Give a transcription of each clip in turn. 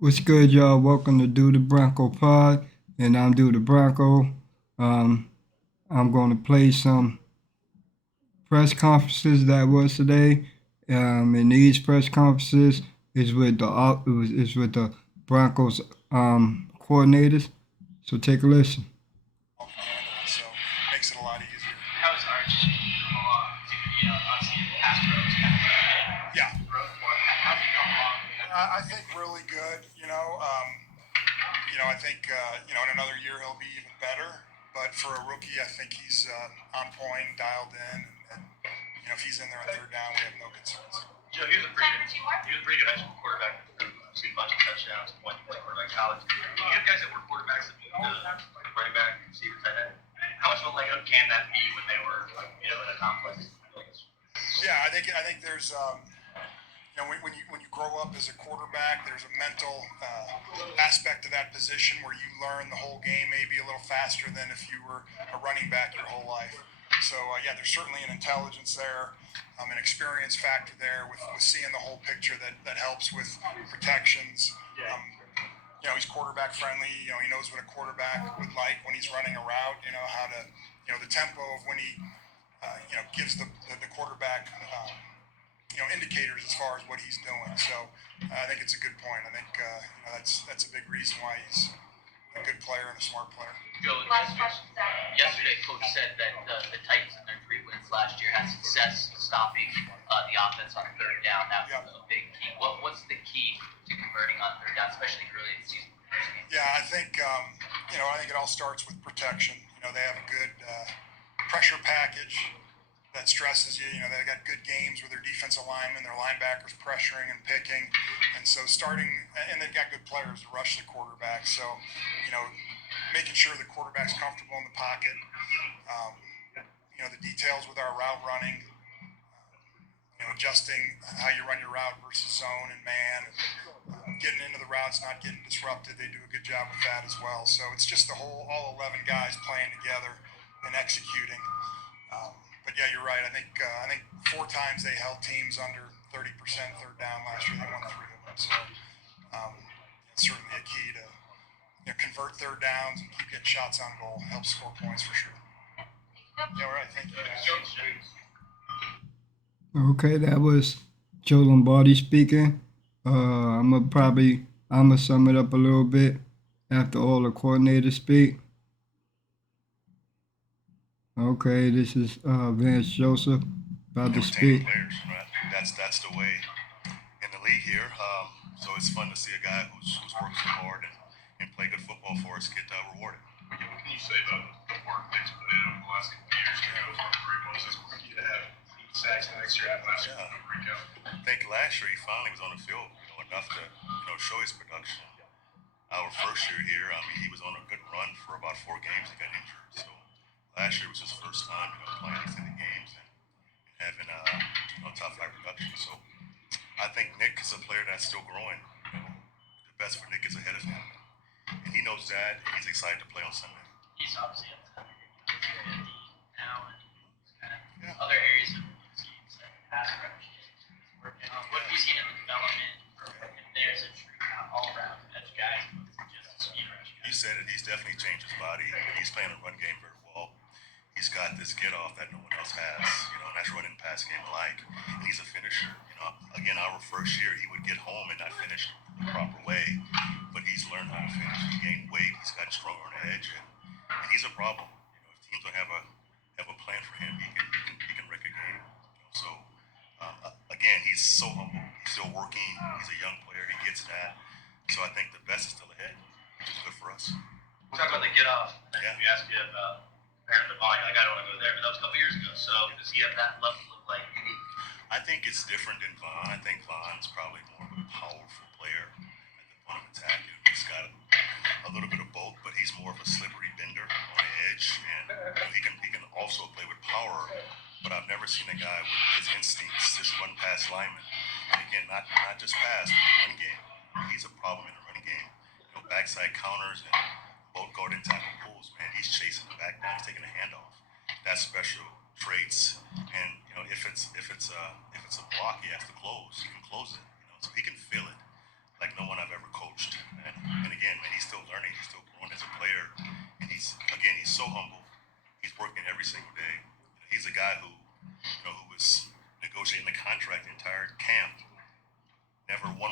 What's good, y'all? Welcome to Do the Bronco Pod, and I'm Do the Bronco. Um, I'm going to play some press conferences that was today. And these press conferences is with the Broncos coordinators. So take a listen. So makes it a lot easier. How's Archie come along? Obviously the past rows kind of Yeah, growth for him. How's he come along? I think really good. I think in another year he'll be even better. But for a rookie, I think he's on point, dialed in, and if he's in there on third down, we have no concerns. Joe, he was a pretty good high school quarterback. Seen a bunch of touchdowns. One played quarterback college. You have guys that were quarterbacks that moved to running back, receiver, tight end. How much of a leg up can that be when they were, in a complex? Yeah, I think there's when you grow up as a quarterback, there's a mental aspect to that position where you learn the whole game maybe a little faster than if you were a running back your whole life. So yeah, there's certainly an intelligence there, an experience factor there with seeing the whole picture that helps with protections. He's quarterback friendly. He knows what a quarterback would like when he's running a route. How to, the tempo of when he, gives the quarterback indicators as far as what he's doing. So I think it's a good point. I think that's a big reason why he's a good player and a smart player. Joe, yesterday, Coach said that the Titans in their 3 wins last year had success stopping the offense on third down. That was a big key. What's the key to converting on third down, especially early in the season? Yeah, I think it all starts with protection. They have a good pressure package that stresses you. They got good games with their defensive linemen, their linebackers pressuring and picking, and so and they've got good players to rush the quarterback. So, making sure the quarterback's comfortable in the pocket. The details with our route running. Adjusting how you run your route versus zone and man, and getting into the routes, not getting disrupted. They do a good job with that as well. So it's just all 11 guys playing together and executing. But yeah, you're right. I think 4 times they held teams under 30% third down last year. They won 3 of them. So it's certainly a key to convert third downs and keep getting shots on goal. Helps score points for sure. Yeah, all right. Thank you. Okay, that was Joe Lombardi speaking. I'm gonna sum it up a little bit after all the coordinators speak. Okay, this is Vance Joseph about to speak. Players, right? That's the way in the league here. So it's fun to see a guy who's worked so hard and play good football for us get rewarded. What can you say about the work that's put in over the last couple of years? It was this rookie to have sacks the next year after last year. I think last year he finally was on the field, enough to show his production. Our first year here, he was on a good run for about 4 games. He got injured, so last year was his first time, playing extended games and having top 5 production. So I think Nick is a player that's still growing. The best for Nick is ahead of him, and he knows that, and he's excited to play on Sunday. He's obviously at the now, and other areas of pass rush. What have you seen in the development? If there's a true all-around edge guy, just a speed rush guy. He said it. He's definitely changed his body. He's playing a run game very well. He's got this get off that no one else has, and that's running pass game alike. And he's a finisher. Again, our first year, he would get home and not finish the proper way, but he's learned how to finish. He gained weight. He's gotten stronger on the edge, and he's a problem. If teams don't have a plan for him, he can wreck a game. So again, he's so humble. He's still working. He's a young player. He gets that. So I think the best is still ahead, which is good for us. We'll talk about the get off. Yeah. We asked you about comparing the volume. I don't want to go there, but that was a couple years ago. So does he have that level of I think it's different than Vaughn. I think Vaughn's probably more of a powerful player at the point of attack. He's got a little bit of both, but he's more of a slippery bender on the edge, and he can also play with power. But I've never seen a guy with his instincts just run past linemen. And again, not just pass, but the run game. He's a problem in the run game. Backside counters and both guard and tackle pulls. Man, he's chasing the back down. He's taking a handoff. That's special traits. And if it's a block, he has to close. He can close it. So he can feel it like no one I've ever coached.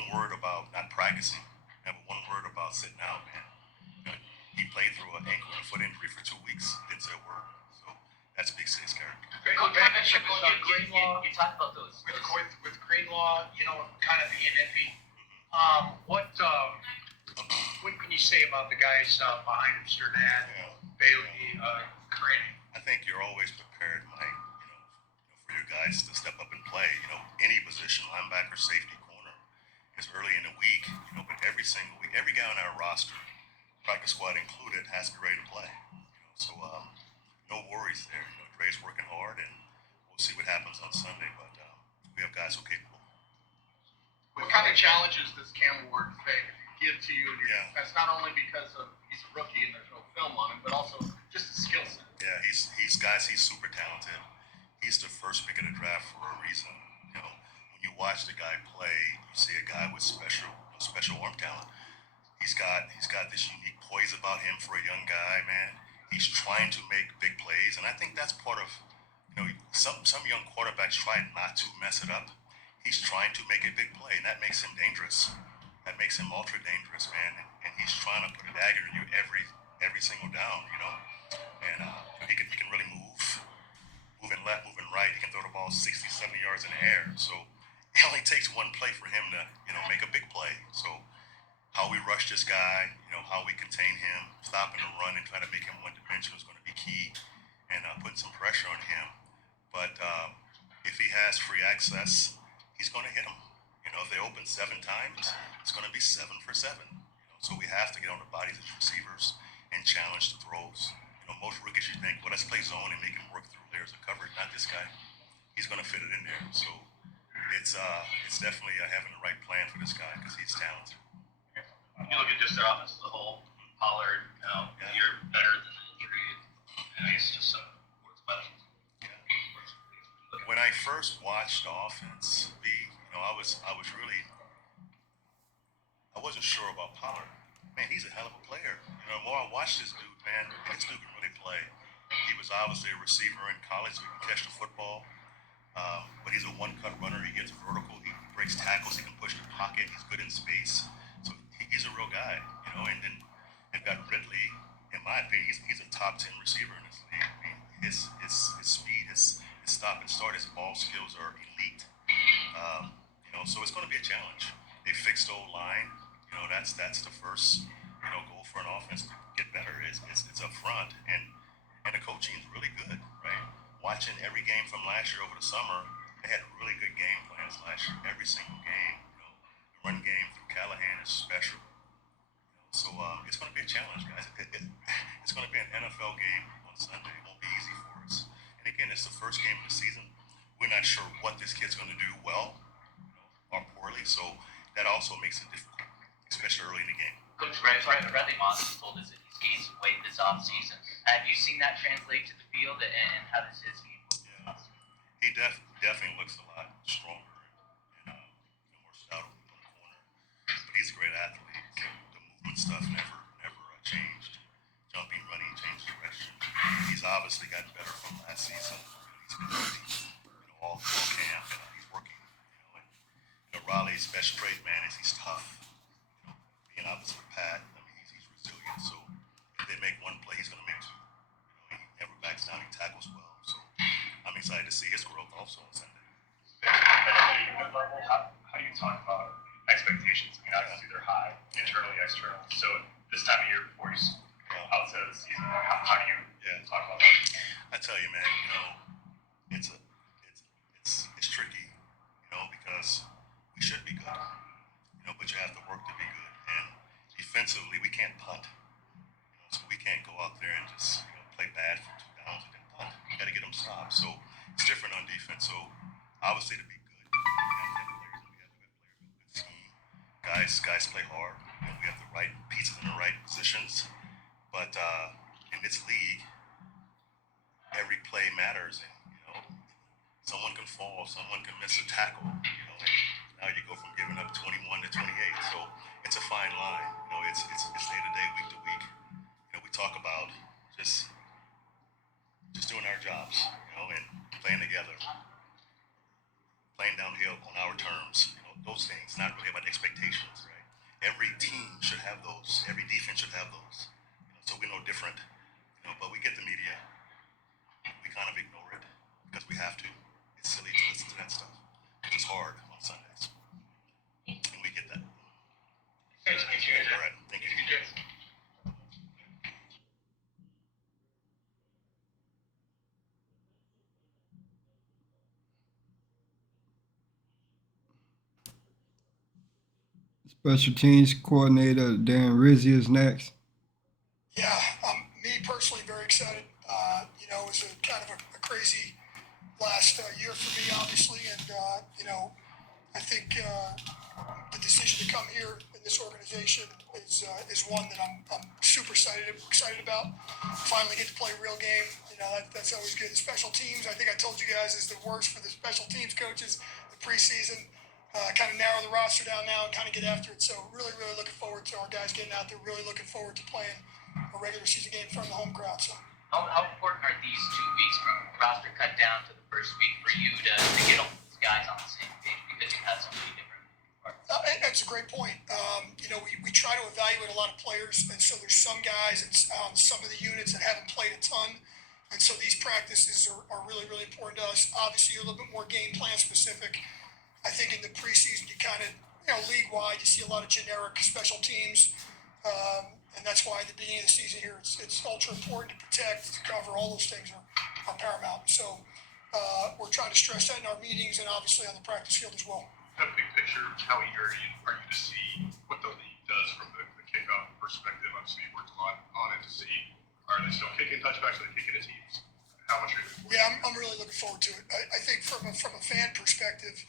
one word about not practicing, never one word about sitting out, man. You know, he played through an ankle and foot injury for 2 weeks, didn't say a word. So that speaks to his character. Coach, you talked about those. With Greenlaw, you know, kind of being iffy. What can you say about the guys behind him, Sternad, Bailey, Crane? I think you're always prepared, Mike, for your guys to step up and play. Any position, linebacker, safety, corner, is early in the week, but every single week, every guy on our roster, practice squad included, has to be ready to play. So no worries there. Dre's working hard, and we'll see what happens on Sunday, but we have guys who are capable. What kind of challenges does Cam Ward give to you in your Yeah. defense? Not only because he's a rookie and there's no film on him, but also just the skill set. Yeah, he's super talented. He's the first pick of the draft for a reason. When you watch the guy play, you see a guy with special arm talent. He's got this unique poise about him for a young guy, man. He's trying to make big plays, and I think that's part of, some young quarterbacks try not to mess it up. He's trying to make a big play, and that makes him dangerous. That makes him ultra dangerous, man. And he's trying to put a dagger in you every single down, And he can really moving left, moving right. He can throw the ball 60, 70 yards in the air. So it only takes one play for him to, make a big play. So how we rush this guy, how we contain him, stopping the run and try to make him one-dimensional is going to be key, and putting some pressure on him. But if he has free access, he's going to hit them. If they open 7 times, it's going to be 7 for 7. So we have to get on the bodies of receivers and challenge the throws. Most rookies, you think, well, let's play zone and make him work through layers of coverage. Not this guy. He's going to fit it in there. So it's definitely having the right plan for this guy because he's talented. You look at just their offense as a whole. Pollard, you're better than the injury. And it's just works better. When I first watched the offense, I wasn't sure about Pollard. Man, he's a hell of a player. The more I watch this dude, man, this dude can really play. He was obviously a receiver in college, so he can catch the football. But he's a one-cut runner. He gets vertical. He breaks tackles. He can push the pocket. He's good in space. So he's a real guy, And then they've got Ridley. In my opinion, he's a top 10 receiver in this league. I mean, his speed, his stop and start, his ball skills are elite. So it's going to be a challenge. They fixed the O-line. That's the first goal for an offense to get better. It's up front, and the coaching is really good, right? Watching every game from last year over the summer, they had really good game plans last year. Every single game, the run game through Callahan is special. So it's going to be a challenge, guys. It's going to be an NFL game on Sunday. It won't be easy for us. And again, it's the first game of the season. We're not sure what this kid's going to do well or poorly, so that also makes it difficult, especially early in the game. Coach Bradley Moss told us that he's gained some weight this offseason. Have you seen that translate to the field, and how does his game look? Yeah, he definitely looks a lot stronger and more stout on the corner. But he's a great athlete. So the movement stuff never changed. Jumping, running, changed direction. He's obviously gotten better from last season. He's been working, all camp, and he's working. Raleigh's best trait, man, is he's tough. Being opposite of Pat, he's resilient. So if they make one play, he's going to make 2. He never backs down. He tackles well. So I'm excited to see his growth also on Sunday. How do you talk about expectations? I mean, obviously they're high, internally, externally. So this time of year, before you outside of the season, how do you talk about that? I tell you, man, it's tricky, because we should be good, but you have to work to be good. And defensively, we can't punt, so we can't go out there and just play bad for 2 downs and then punt. We got to get them stopped. So it's different on defense. So obviously, to be good, we have to have players, we have to have players with good scheme. Guys play hard. We have the right pieces in the right positions. But in this league, every play matters. And, someone can fall, someone can miss a tackle. And now you go from giving up 21 to 28. So it's a fine line. It's day to day, week to week. We talk about just doing our jobs, and playing together, playing downhill on our terms. Those things, not really about expectations. Special teams coordinator Darren Rizzi is next. Yeah, me personally, very excited. It was a kind of a crazy last year for me, obviously, and I think the decision to come here in this organization is one that I'm super excited about. Finally get to play a real game. That's always good. The special teams, I think I told you guys, is the worst for the special teams coaches. The preseason, kind of narrow the roster down now and kind of get after it. So really looking forward to our guys getting out there. Really looking forward to playing a regular season game in front of the home crowd. So. How important are these 2 weeks from roster cut down to the first week for you to get all these guys on the same page because you have so many different parts? That's a great point. We try to evaluate a lot of players, and so there's some guys and some of the units that haven't played a ton, and so these practices are really important to us. Obviously, you're a little bit more game plan specific. I think in the preseason, you kind of, league wide, you see a lot of generic special teams. And that's why at the beginning of the season here, it's ultra important to protect, to cover. All those things are paramount. So we're trying to stress that in our meetings and obviously on the practice field as well. That big picture, how eager are you to see what the league does from the kickoff perspective? Obviously, you worked a lot on it to see, are they still kicking touchbacks, are they kicking the teams? How much are you looking forward to? Yeah, I'm really looking forward to it. I think from a fan perspective,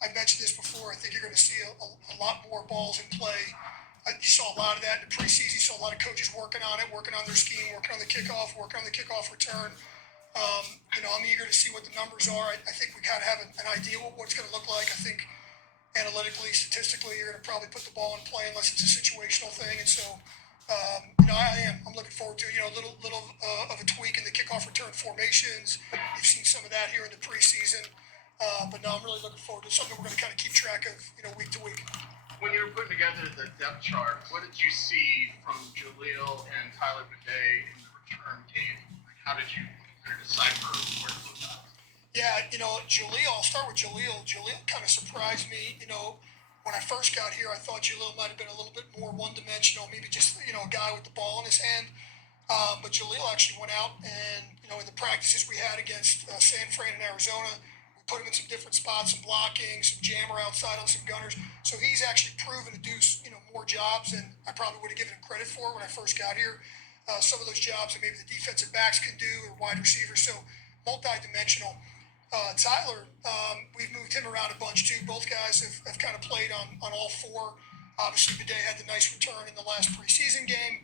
I mentioned this before, I think you're going to see a lot more balls in play. You saw a lot of that in the preseason. You saw a lot of coaches working on it, working on their scheme, working on the kickoff, working on the kickoff return. I'm eager to see what the numbers are. I think we kind of have an idea what it's going to look like. I think analytically, statistically, you're going to probably put the ball in play unless it's a situational thing. And so, I am. I'm looking forward to a little of a tweak in the kickoff return formations. You've seen some of that here in the preseason. But no, I'm really looking forward to something we're going to kind of keep track of, week to week. When you were putting together the depth chart, what did you see from Jaleel and Tyler Bidet in the return game? How did you decipher where to look at? Yeah, Jaleel, I'll start with Jaleel. Jaleel kind of surprised me. When I first got here, I thought Jaleel might have been a little bit more one-dimensional, maybe just, a guy with the ball in his hand. But Jaleel actually went out and, in the practices we had against San Fran in Arizona, put him in some different spots, some blocking, some jammer outside on some gunners. So he's actually proven to do more jobs than I probably would have given him credit for when I first got here. Some of those jobs that maybe the defensive backs can do or wide receivers. So multi-dimensional. Tyler, we've moved him around a bunch too. Both guys have kind of played on all four. Obviously, Bidet had the nice return in the last preseason game.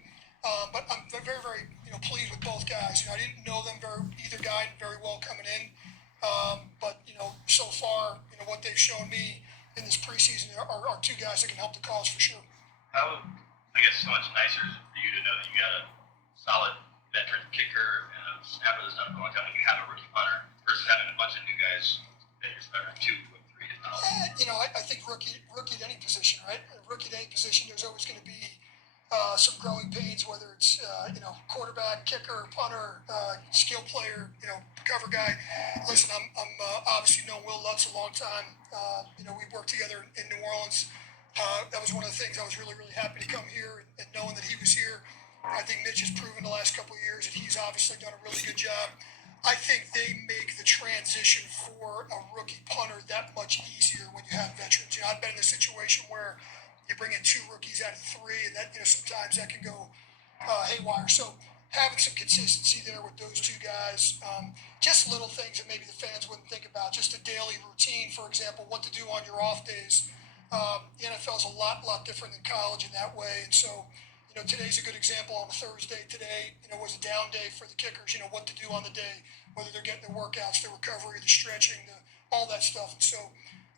But I'm very pleased with both guys. I didn't know them either guy very well coming in. But so far, what they've shown me in this preseason are two guys that can help the cause for sure. How, I guess, so much nicer is it for you to know that you got a solid veteran kicker and a snapper that's done for a long time, and you have a rookie punter versus having a bunch of new guys that you're starting 2 or 3 to know? I think rookie at any position, right? Rookie at any position, there's always going to be some growing pains, whether it's quarterback, kicker, punter, skill player, cover guy. Listen, I'm obviously known Will Lutz a long time. We worked together in New Orleans. That was one of the things I was really happy to come here and knowing that he was here. I think Mitch has proven the last couple of years that he's obviously done a really good job. I think they make the transition for a rookie punter that much easier when you have veterans. I've been in a situation where you bring in 2 rookies out of 3, and that sometimes that can go haywire. So having some consistency there with those 2 guys, just little things that maybe the fans wouldn't think about, just a daily routine, for example, what to do on your off days. The NFL is a lot different than college in that way, and so today's a good example. On a Thursday today, was a down day for the kickers. What to do on the day, whether they're getting their workouts, their recovery, the stretching, all that stuff, and so.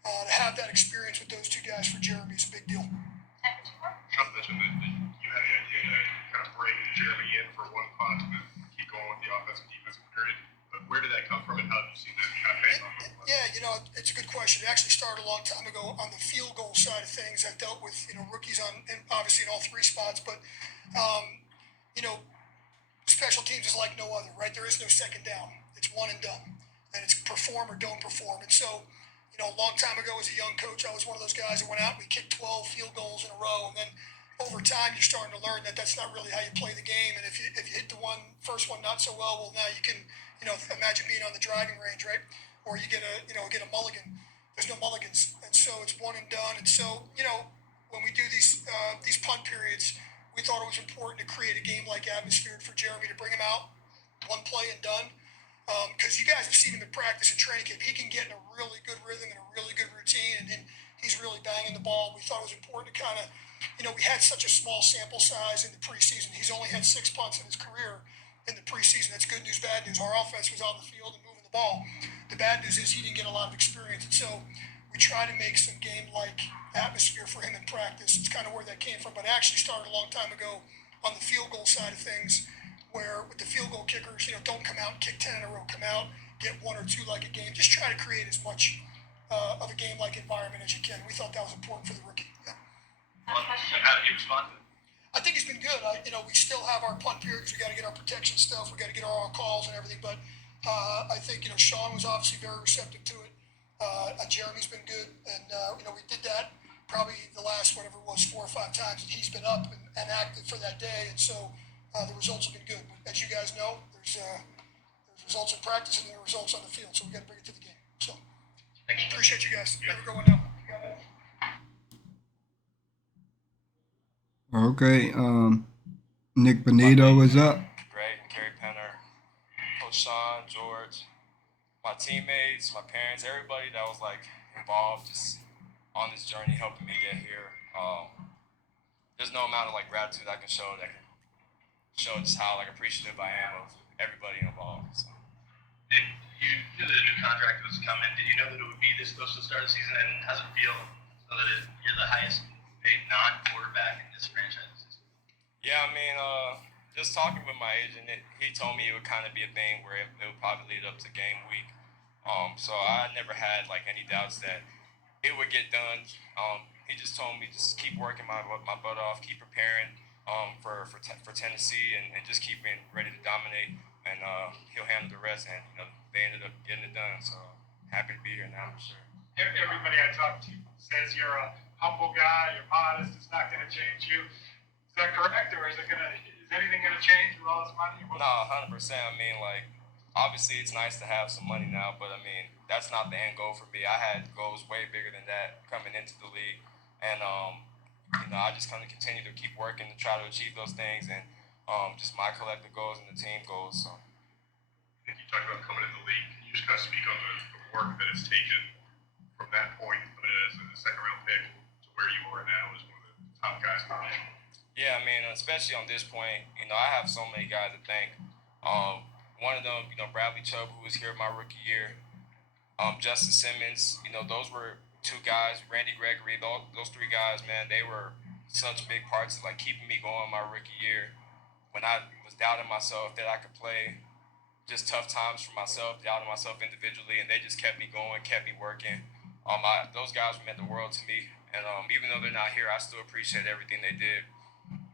To have that experience with those 2 guys for Jeremy is a big deal. Trust mentioned that you had the idea to kind of bring Jeremy in for one punt and then keep going with the offensive defensive period. But where did that come from, and how did you see that kind of pay off? Yeah, it's a good question. It actually started a long time ago on the field goal side of things. I've dealt with rookies and obviously in all 3 spots, but special teams is like no other, right? There is no second down. It's one and done, and it's perform or don't perform. And so. A long time ago as a young coach, I was one of those guys that went out and we kicked 12 field goals in a row. And then over time, you're starting to learn that that's not really how you play the game. And if you hit the first one not so well, now you can, imagine being on the driving range, right? Or you get a mulligan. There's no mulligans. And so it's one and done. And so, when we do these punt periods, we thought it was important to create a game-like atmosphere for Jeremy to bring him out, one play and done. Because you guys have seen him in practice and training camp, he can get in a really good rhythm and a really good routine, and he's really banging the ball. We thought it was important to kind of, we had such a small sample size in the preseason. He's only had 6 punts in his career in the preseason. That's good news, bad news. Our offense was on the field and moving the ball. The bad news is he didn't get a lot of experience, and so we try to make some game-like atmosphere for him in practice. It's kind of where that came from, but it actually started a long time ago on the field goal side of things, where with the field goal kickers, don't come out and kick 10 in a row. Come out, get 1 or 2 like a game. Just try to create as much of a game-like environment as you can. We thought that was important for the rookie. Yeah. How did he respond to it? I think he's been good. We still have our punt periods. We got to get our protection stuff. We got to get our calls and everything. But I think Sean was obviously very receptive to it. Jeremy's been good, and we did that probably the last whatever it was 4 or 5 times, and he's been up and active for that day, and so the results have been good. But as you guys know, there's results in practice and there are results on the field, so we got to bring it to the game. So appreciate you guys. Have a good one now. Okay, Nick Bonitto was up. Greg, Kerry Penner, Coach Sean, George, my teammates, my parents, everybody that was like involved just on this journey helping me get here. There's no amount of like gratitude I can show that can show just how like appreciative I am of everybody involved. So. You knew that a new contract was coming. Did you know that it would be this close to the start of the season? And how does it feel so that you're the highest paid non-quarterback in this franchise? Yeah, I mean, just talking with my agent, he told me it would kind of be a thing where it would probably lead up to game week. So I never had like any doubts that it would get done. He just told me just keep working my butt off, keep preparing for Tennessee, and just keep being ready to dominate. And he'll handle the rest. And they ended up getting it done. So happy to be here now for sure. Everybody I talk to says you're a humble guy, you're modest. It's not going to change you. Is that correct, or is anything going to change with all this money? No, 100%. I mean, like, obviously it's nice to have some money now, but I mean, that's not the end goal for me. I had goals way bigger than that coming into the league, and I just kind of continue to keep working to try to achieve those things, and just my collective goals and the team goals. So. And you talked about coming in the league. Can you just kind of speak on the work that it's taken from that point, coming in as a second-round pick, to where you are now as one of the top guys in the league? Yeah, I mean, especially on this point, I have so many guys to thank. One of them, Bradley Chubb, who was here my rookie year. Justin Simmons, those were 2 guys. Randy Gregory, those 3 guys, man, they were such big parts of like keeping me going my rookie year. When I was doubting myself that I could play, just tough times for myself, doubting myself individually, and they just kept me going, kept me working. Those guys meant the world to me, and even though they're not here, I still appreciate everything they did.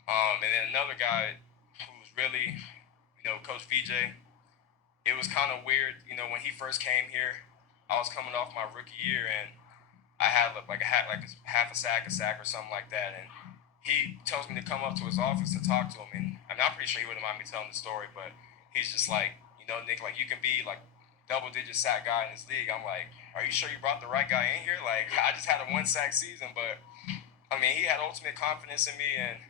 And then another guy who was really, Coach VJ. It was kind of weird, when he first came here. I was coming off my rookie year, and I had like a half a sack or something like that, and he tells me to come up to his office to talk to him, and I'm pretty sure he wouldn't mind me telling the story, but he's just like, Nick, like you can be like double-digit sack guy in this league. I'm like, are you sure you brought the right guy in here? Like I just had a 1 sack season, but I mean he had ultimate confidence in me, and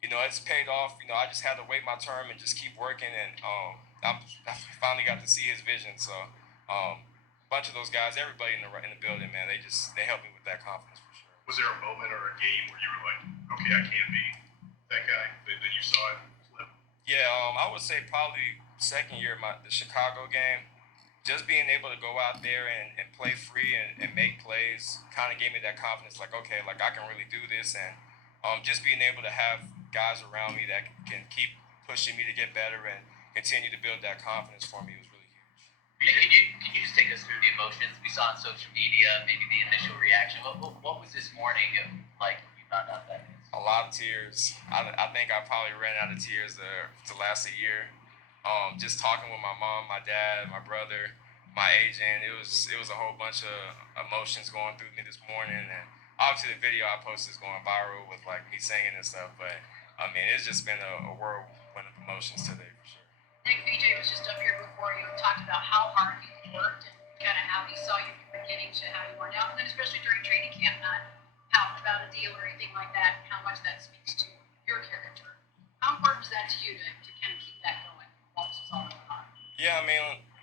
it's paid off. I just had to wait my term and just keep working, and I finally got to see his vision. So a bunch of those guys, everybody in the building, man, they helped me with that confidence for sure. Was there a moment or a game where you were like, okay, I can be that guy that you saw it flip? Yeah, I would say probably second year, the Chicago game, just being able to go out there and play free and make plays kind of gave me that confidence, like, okay, like I can really do this, and just being able to have guys around me that can keep pushing me to get better and continue to build that confidence for me was really huge. Can you just take us through the emotions we saw on social media, maybe the initial reaction? What was this morning like when you found out that? A lot of tears. I think I probably ran out of tears to last a year. Just talking with my mom, my dad, my brother, my agent, it was a whole bunch of emotions going through me this morning, and obviously the video I posted is going viral with like me singing and stuff. But I mean, it's just been a whirlwind of emotions today for sure. Nick, BJ was just up here before you and talked about how hard you worked and kind of how he saw you from the beginning to how you are now, and then especially during training camp, not pouting about a deal or anything like that, and how much that speaks to your character. How important is that to you to kind of keep that going while this is all going on? Yeah, I mean,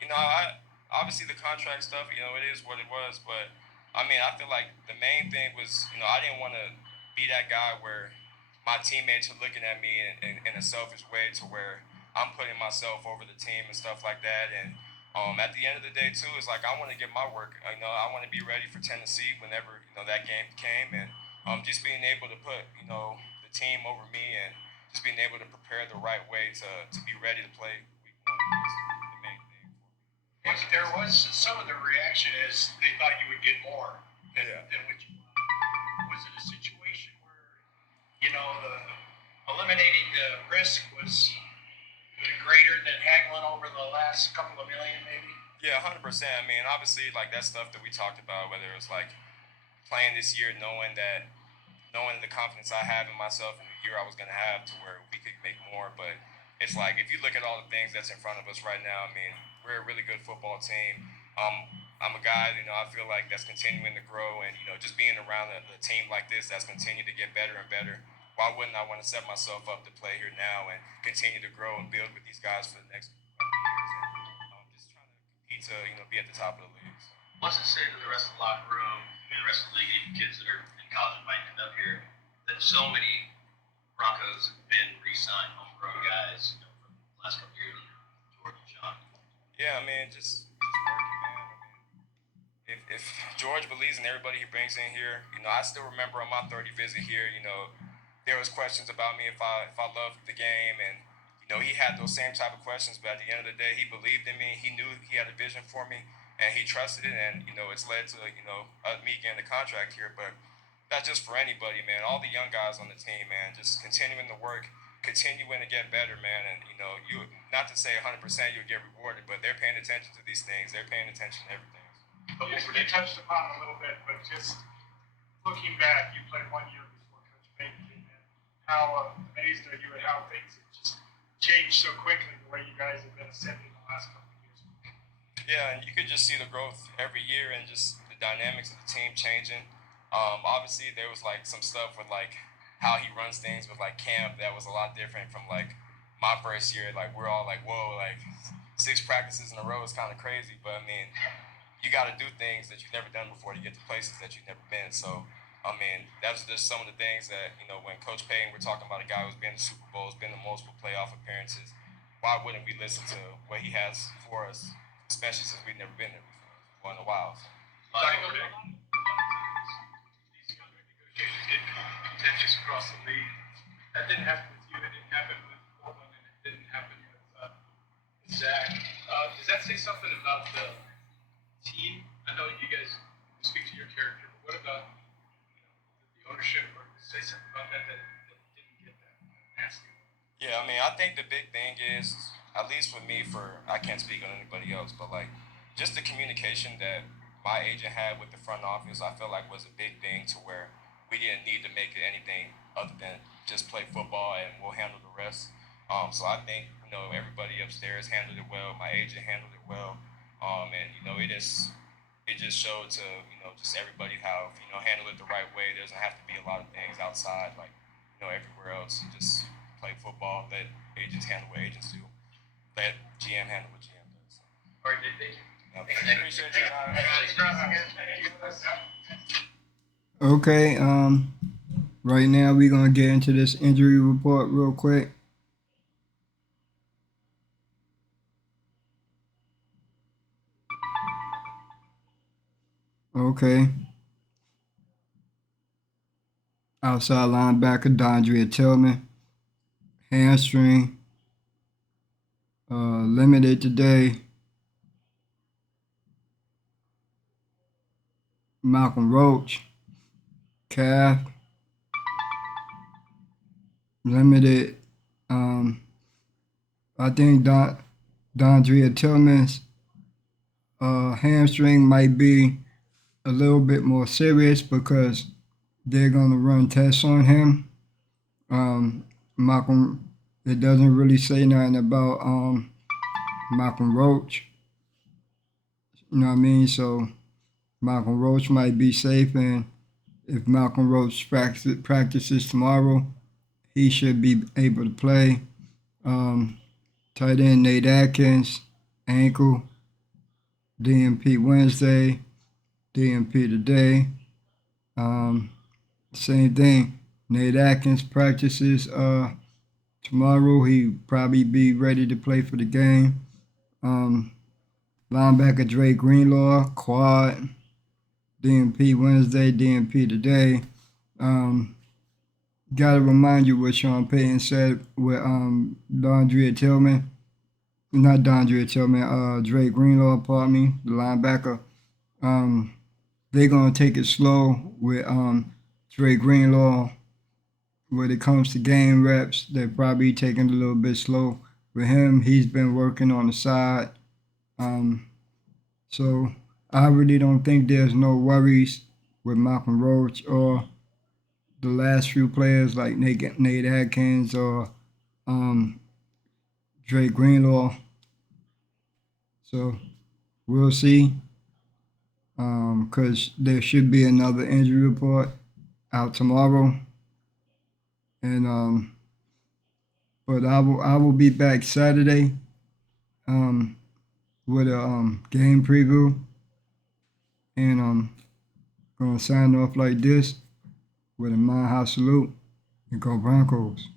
I obviously the contract stuff, it is what it was, but I mean, I feel like the main thing was, I didn't want to be that guy where my teammates are looking at me in a selfish way to where I'm putting myself over the team and stuff like that. And at the end of the day, too, it's like I want to get my work. I want to be ready for Tennessee whenever that game came, and just being able to put the team over me and just being able to prepare the right way to be ready to play week one was the main thing. There was some of the reaction is they thought you would get more than what you was it a situation where the eliminating the risk was greater than haggling over the last couple of million maybe? Yeah, 100%. I mean, obviously, like that stuff that we talked about, whether it was like playing this year, knowing the confidence I have in myself and the year I was going to have to where we could make more. But it's like if you look at all the things that's in front of us right now, I mean, we're a really good football team. I'm a guy, I feel like that's continuing to grow, and just being around a team like this that's continued to get better and better. Why wouldn't I want to set myself up to play here now and continue to grow and build with these guys for the next couple of years, and just trying to compete to be at the top of the leagues. What's it say to the rest of the locker room and the rest of the league, even kids that are in college might end up here, that so many Broncos have been re-signed, homegrown guys from the last couple of years, George and Sean? Yeah, I mean, just working, man. I mean, if George believes in everybody he brings in here, I still remember on my 30 visit here, there was questions about me if I loved the game, and he had those same type of questions. But at the end of the day, he believed in me. He knew he had a vision for me, and he trusted it. And it's led to me getting the contract here. But that's just for anybody, man. All the young guys on the team, man, just continuing to work, continuing to get better, man. And you not to say 100% you'll get rewarded, but they're paying attention to these things. They're paying attention to everything. You touched upon it a little bit, but just looking back, you played 1 year before Coach Payton came in. How amazed are you at how things have just changed so quickly, the way you guys have been ascending the last couple of years? Yeah, and you could just see the growth every year and just the dynamics of the team changing. Obviously, there was like some stuff with like how he runs things with like camp that was a lot different from like my first year. Like we're all like, whoa, like 6 practices in a row is kind of crazy. But I mean, you got to do things that you've never done before to get to places that you've never been. So, I mean, that's just some of the things that, when Coach Payton, we're talking about a guy who's been to Super Bowls, been to multiple playoff appearances. Why wouldn't we listen to what he has for us, especially since we've never been there before, in a while. These contract negotiations get contentious across the league. That didn't happen with you. That didn't happen with Portland, and it didn't happen with Zach. Does that say something about the team? I know you guys speak to your character, but what about the ownership, or say something about that didn't get that nasty? Yeah, I mean, I think the big thing is, at least with me, I can't speak on anybody else, but like just the communication that my agent had with the front office, I feel like was a big thing to where we didn't need to make it anything other than just play football and we'll handle the rest. So I think everybody upstairs handled it well. My agent handled it well, and it just showed to just everybody how handle it the right way. There doesn't have to be a lot of things outside like everywhere else. Just play football. Let agents handle what agents do. Let GM handle what GM does. All right, thank you. Appreciate you. Okay, right now we're gonna get into this injury report real quick. Okay. Outside linebacker Dondrea Tillman, hamstring, limited today. Malcolm Roach, calf, limited. I think Dondrea Tillman's hamstring might be a little bit more serious because they're gonna run tests on him. Malcolm, it doesn't really say nothing about Malcolm Roach. You know what I mean? So Malcolm Roach might be safe, and if Malcolm Roach practices tomorrow, he should be able to play. Tight end Nate Atkins, ankle. DNP Wednesday, DNP today. Same thing. Nate Atkins practices tomorrow. He probably be ready to play for the game. Linebacker Dre Greenlaw, quad. DNP Wednesday, DNP today. Gotta remind you what Sean Payton said with Dondre Tillman. Not Dondre Tillman, Dre Greenlaw, pardon me, the linebacker. They're gonna take it slow with Dre Greenlaw. When it comes to game reps, they're probably taking it a little bit slow with him. He's been working on the side. So I really don't think there's no worries with Malcolm Roach or the last few players like Nate Atkins or Dre Greenlaw. So we'll see. Because there should be another injury report out tomorrow. And but I will be back Saturday with a game preview, and gonna sign off like this with a Mile High salute and go Broncos.